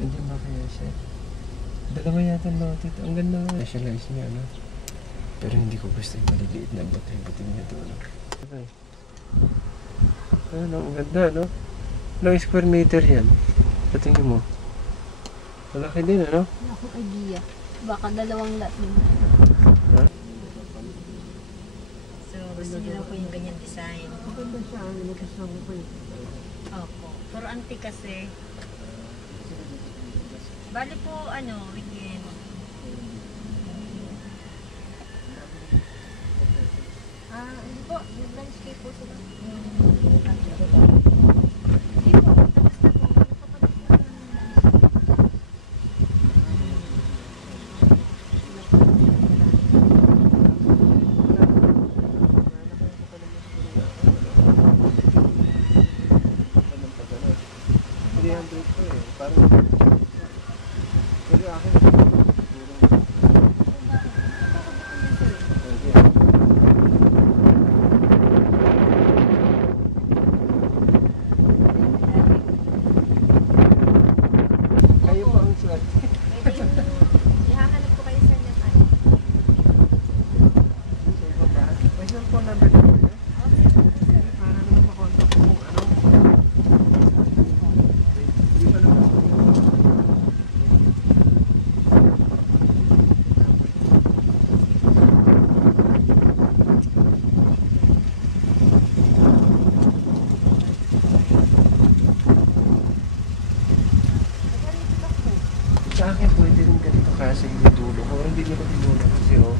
Nandiyan ba kaya siya? Dalawa yata lote ito. Ang ganda nga. Specialize niya, ano? Pero hindi ko gusto yung maliliit na bote. Buti niya ito, ano? Okay. Ano, ang ganda, no? Ilang square meter yan? Patingin mo. Malaki din, ano? Wala akong idea. Baka dalawang lot din. Ha? So, gusto niyo lang po yung ganyan design. Maganda siya. Ano kasama ko yun? Opo. Pero antique kasi. Bali po, ano, within. Hindi po. Yung landscape po sila. Hindi po. Tapos na po. Kayo pa ang swerte. Pwede ihahanap ko kayo sa net. Ano? May cellphone number ko yun. Para naman makontak ko kung ano. Hindi pa naman ako yun. Sa akin pwede rin ganito kasi yung dulo ko. Hindi nyo ko tinulo kasi oh.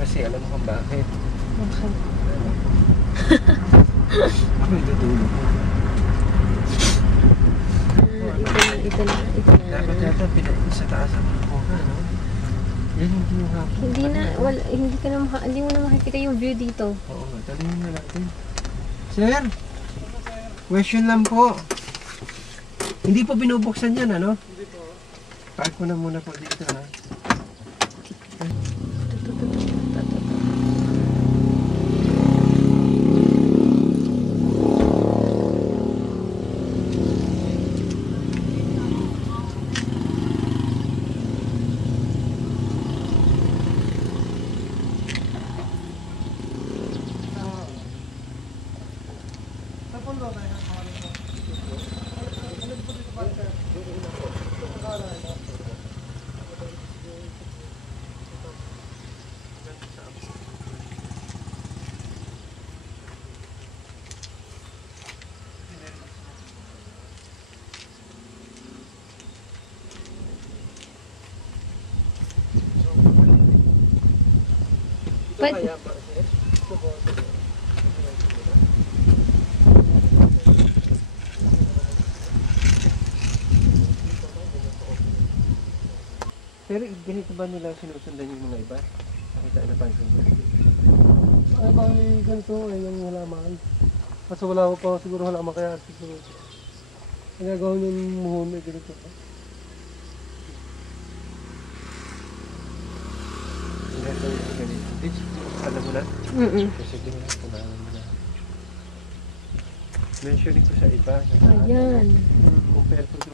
Kasi alam mo kung bakit. Okay. Ako yung dulo ko. Ito na. Dapat yata pinapin sa taas ang kuha, no? Yan yung kinuha ko. Hindi mo na makikita yung view dito. Oo nga, talingin na natin. Sir? Question lang po. Hindi po binubuksan yan, ano? Hindi po. Park ko na muna po dito, ha? But, Kaya ba, sir? Ito po. Pero ganito ba nila sinusundan yung mga iba? Nakita na pansin ko. Ay, bali ganito ay yung halaman. Kasi wala ko pa siguro halaman kaya siguro. Nagagawa yung muhon ay ganito. Ganito yung ganito. Bitch, alam mo na? Kasi di mo na kumain mo na. Mentioning ko sa iba. ayan. Compare ko to.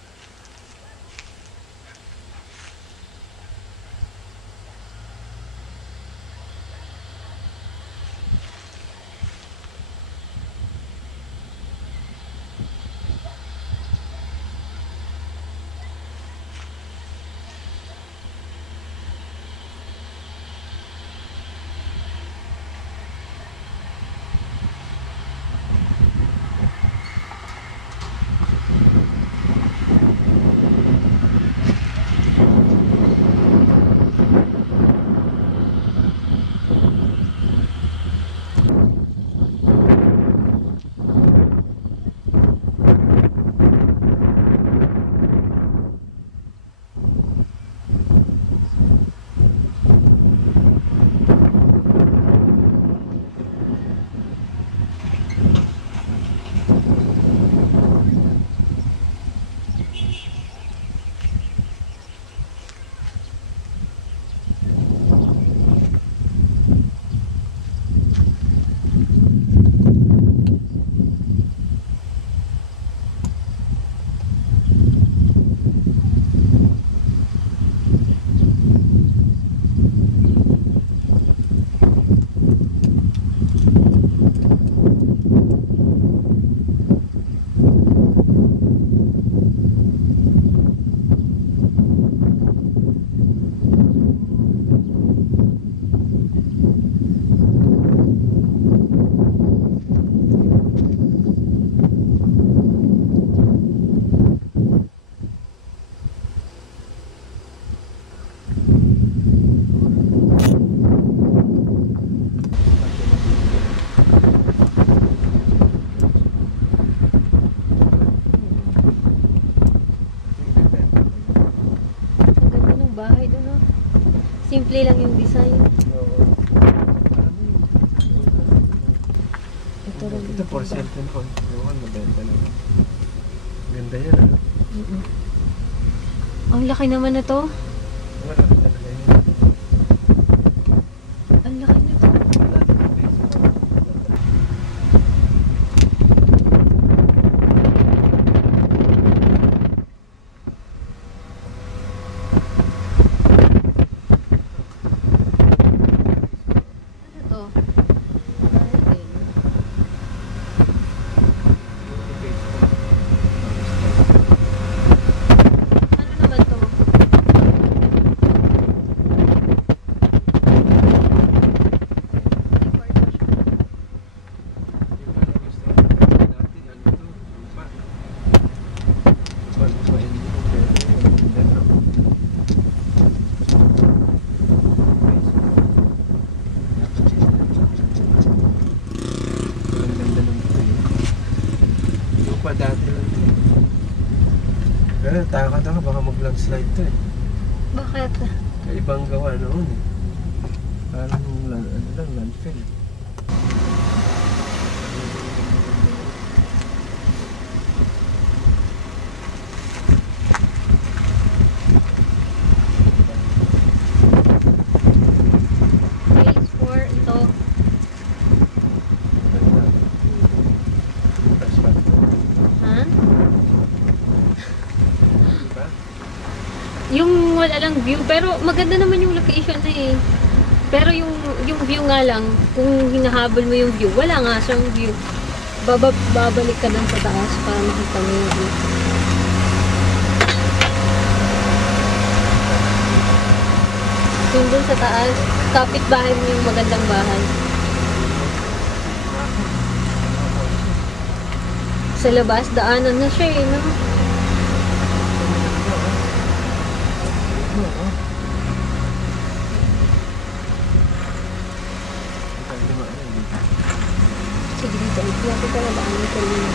Simple lang yung design. Oo. Ito rin. Ito for sale din po. Ewan, mabenta naman. Ganda yan, ano? Ang laki naman na to. Wala ka talaga yun. Ang laki na to. Ano to? Garden. Ano naman to? Dati lang ito. Pero takot ako, baka mag-landslide to eh. Bakit? Kaibang gawa noon eh. Parang ano lang, landfill. Phase 4 ito. Ha? Diba? Yung wala lang view, pero maganda naman yung location na eh. Pero yung view nga lang, kung hinahabol mo yung view, wala nga siyang view. Babalik ka lang sa taas para makita mo yung view. Yung dun sa taas, kapit bahay mo yung magandang bahay. Sa labas, daanan na siya eh, no? Sige dito, hindi ako pala daanan ko yun.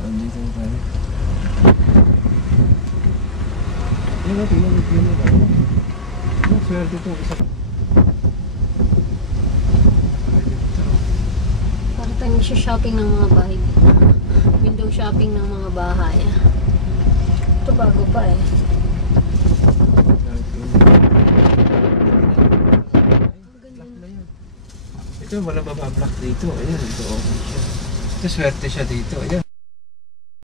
Andito na tayo. Yan natin, yan natin. Ang swerte itong isa. Para tayo shopping ng mga bahay. Window shopping ng mga bahay. Ito bago pa eh. Ito, wala mabablock dito. Ayan, ito okay siya. Ito, swerte siya dito. Ayan.